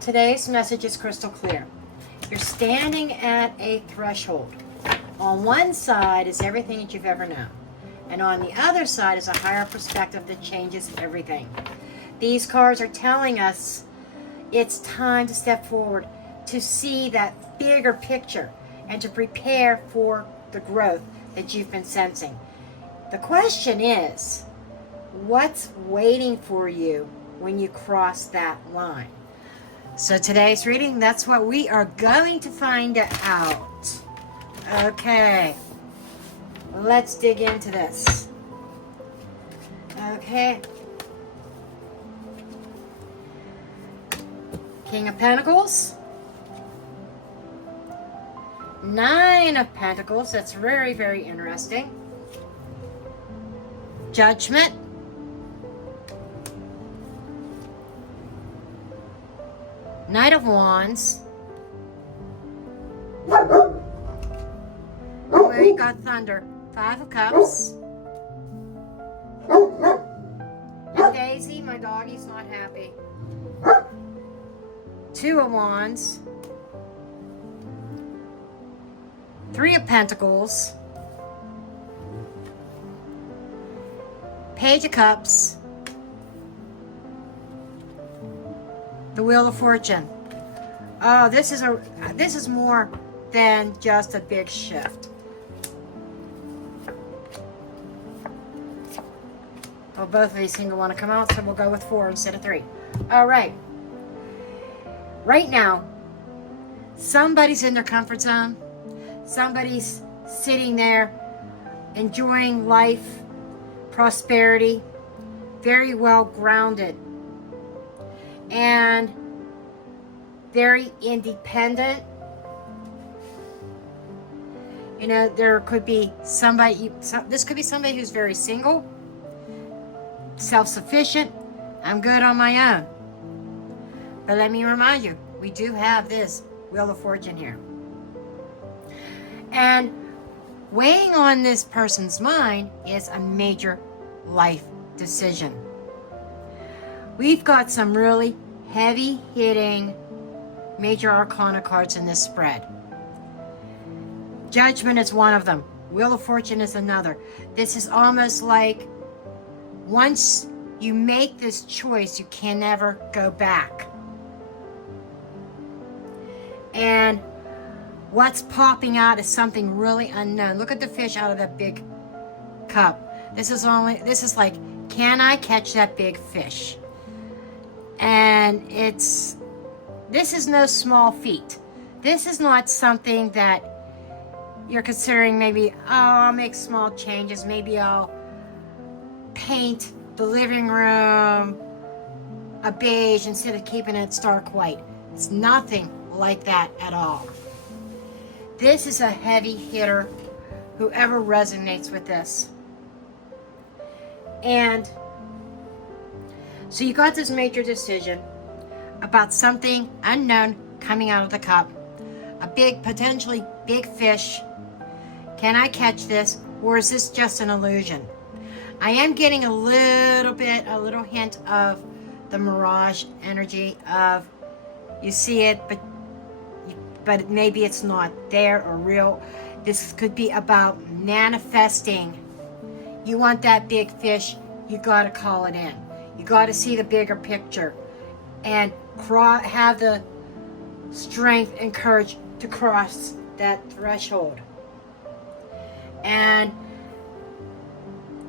Today's message is crystal clear. You're standing at a threshold. On one side is everything that you've ever known. And on the other side is a higher perspective that changes everything. These cards are telling us it's time to step forward, to see that bigger picture, and to prepare for the growth that you've been sensing. The question is, what's waiting for you when you cross that line? So today's reading, that's what we are going to find out. Okay, let's dig into this. Okay. King of Pentacles. Nine of Pentacles, that's very, very interesting. Judgment. Knight of Wands. Where you got Thunder. Five of Cups. And Daisy, my doggy's not happy. Two of Wands. Three of Pentacles. Page of Cups. The Wheel of Fortune. Oh, this is more than just a big shift. Well, both of these seem to want to come out, so we'll go with 4 instead of 3. All right. Right now, somebody's in their comfort zone. Somebody's sitting there enjoying life, prosperity, very well grounded, and very independent. You know, there could be somebody, this could be somebody who's very single, self-sufficient. I'm good on my own. But let me remind you, we do have this Wheel of Fortune here. And weighing on this person's mind is a major life decision. We've got some really heavy-hitting major arcana cards in this spread. Judgment is one of them. Wheel of Fortune is another. This is almost like once you make this choice, you can never go back. And what's popping out is something really unknown. Look at the fish out of that big cup. This is like, can I catch that big fish? And this is no small feat. This is not something that you're considering maybe, oh, I'll make small changes. Maybe I'll paint the living room a beige instead of keeping it stark white. It's nothing like that at all. This is a heavy hitter, whoever resonates with this. And so you got this major decision about something unknown coming out of the cup. A big, potentially big fish. Can I catch this, or is this just an illusion? I am getting a little hint of the mirage energy of, you see it, but maybe it's not there or real. This could be about manifesting. You want that big fish, you got to call it in. You got to see the bigger picture and have the strength and courage to cross that threshold. And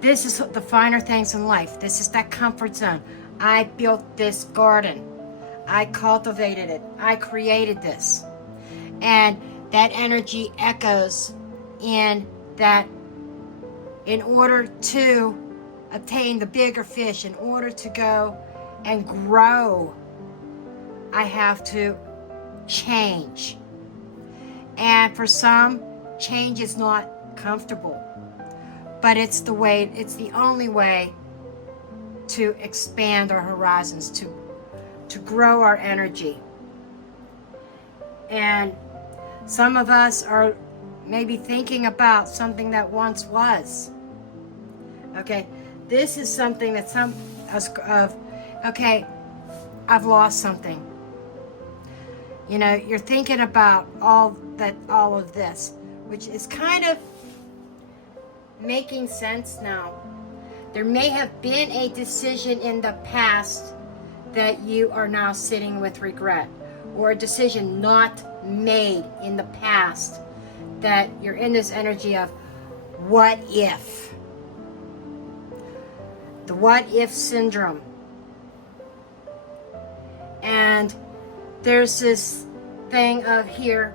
this is the finer things in life. This is that comfort zone. I built this garden. I cultivated it. I created this. And that energy echoes in that in order to obtain the bigger fish, in order to go and grow, I have to change. And for some, change is not comfortable, but it's the only way to expand our horizons, to grow our energy. And some of us are maybe thinking about something that once was. Okay, this is something that okay, I've lost something. You know, you're thinking about all of this, which is kind of making sense now. There may have been a decision in the past that you are now sitting with regret, or a decision not made in the past that you're in this energy of what if. The what if syndrome. And there's this thing of here,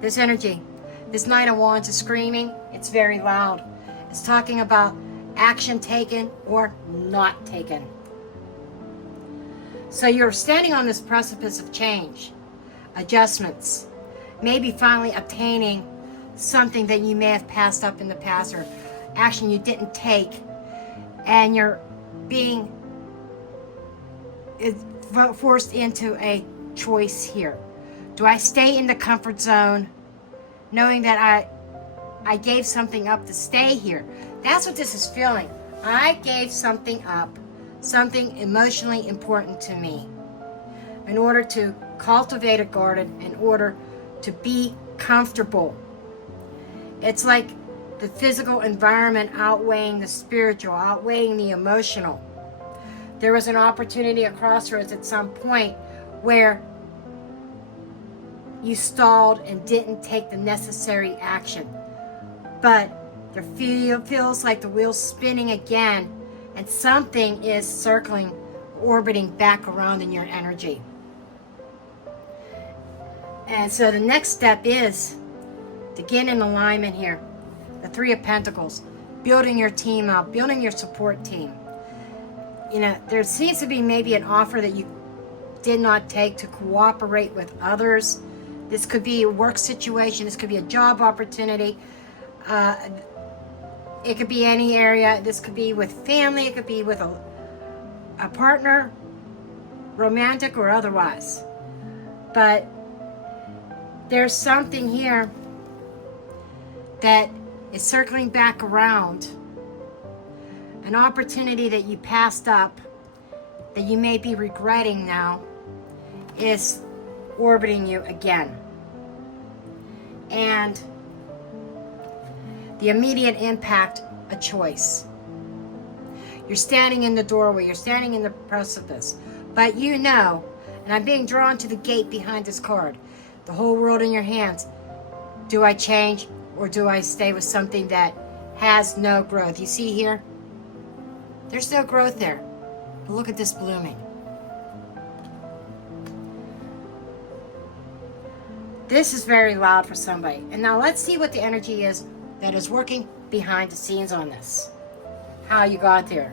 this energy. This Knight of Wands is screaming. It's very loud. It's talking about action taken or not taken. So you're standing on this precipice of change, adjustments, maybe finally obtaining something that you may have passed up in the past, or action you didn't take, and you're being forced into a choice here. Do I stay in the comfort zone, knowing that I gave something up to stay here? That's what this is feeling. I gave something up, something emotionally important to me, in order to cultivate a garden, in order to be comfortable. It's like the physical environment outweighing the spiritual, outweighing the emotional. There was an opportunity at crossroads at some point where you stalled and didn't take the necessary action. But there feels like the wheel's spinning again, and something is circling, orbiting back around in your energy. And so the next step is to get in alignment here. The Three of Pentacles, building your team up, building your support team. You know, there seems to be maybe an offer that you did not take to cooperate with others. This could be a work situation. This could be a job opportunity. It could be any area. This could be with family. It could be with a partner, romantic or otherwise. But there's something here that is circling back around. An opportunity that you passed up, that you may be regretting now, is orbiting you again. And the immediate impact, a choice. You're standing in the doorway, you're standing in the precipice, but you know, and I'm being drawn to the gate behind this card, the whole world in your hands. Do I change, or do I stay with something that has no growth? You see here? There's no growth there. But look at this blooming. This is very loud for somebody. And now let's see what the energy is that is working behind the scenes on this. How you got there.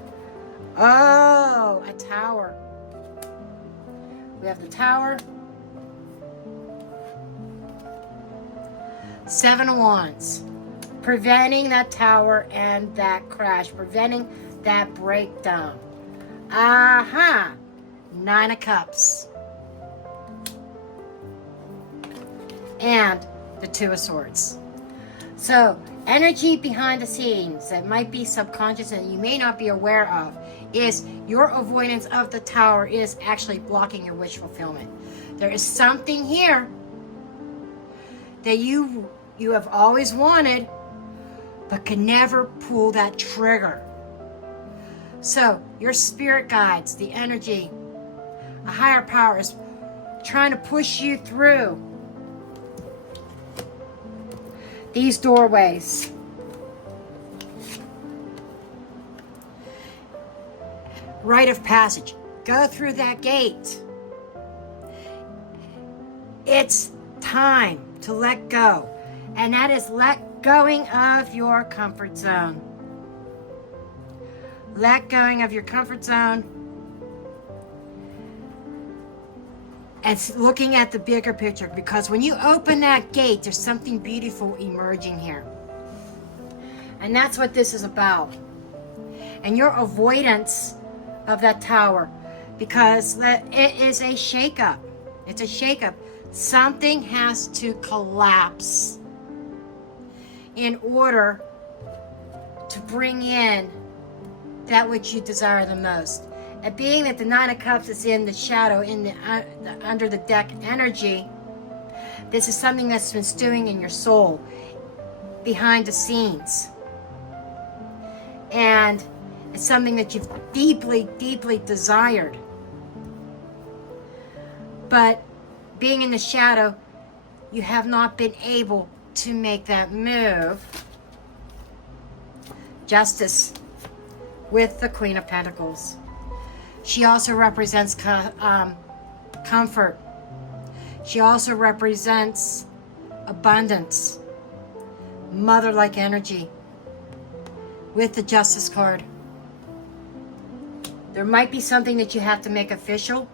Oh, a tower. We have the tower. Seven of Wands. Preventing that tower and that crash. Preventing that breakdown. Aha! Nine of Cups. And the Two of Swords. So, energy behind the scenes that might be subconscious and you may not be aware of is your avoidance of the tower is actually blocking your wish fulfillment. There is something here that you have always wanted but can never pull that trigger. So, your spirit guides, the energy, a higher power is trying to push you through these doorways. Rite of passage. Go through that gate. It's time to let go. And that is let going of your comfort zone. Let going of your comfort zone. And looking at the bigger picture, because when you open that gate, there's something beautiful emerging here. And that's what this is about. And your avoidance of that tower, because it is a shakeup. It's a shakeup. Something has to collapse in order to bring in that which you desire the most. And being that the Nine of Cups is in the shadow, in the under the deck energy, this is something that's been stewing in your soul, behind the scenes. And it's something that you've deeply, deeply desired. But being in the shadow, you have not been able to make that move. Justice with the Queen of Pentacles. She also represents comfort. She also represents abundance, mother-like energy with the Justice card. There might be something that you have to make official,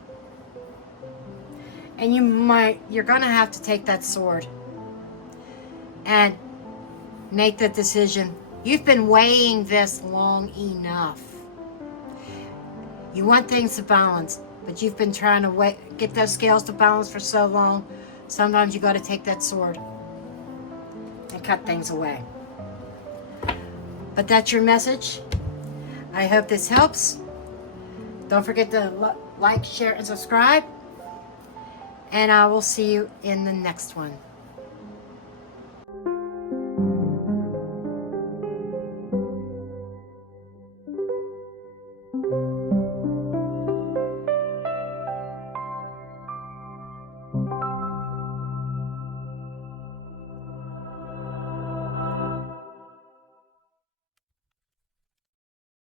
and you're gonna have to take that sword and make that decision. You've been weighing this long enough. You want things to balance, but you've been trying to get those scales to balance for so long. Sometimes you got to take that sword and cut things away. But that's your message. I hope this helps. Don't forget to like, share, and subscribe. And I will see you in the next one.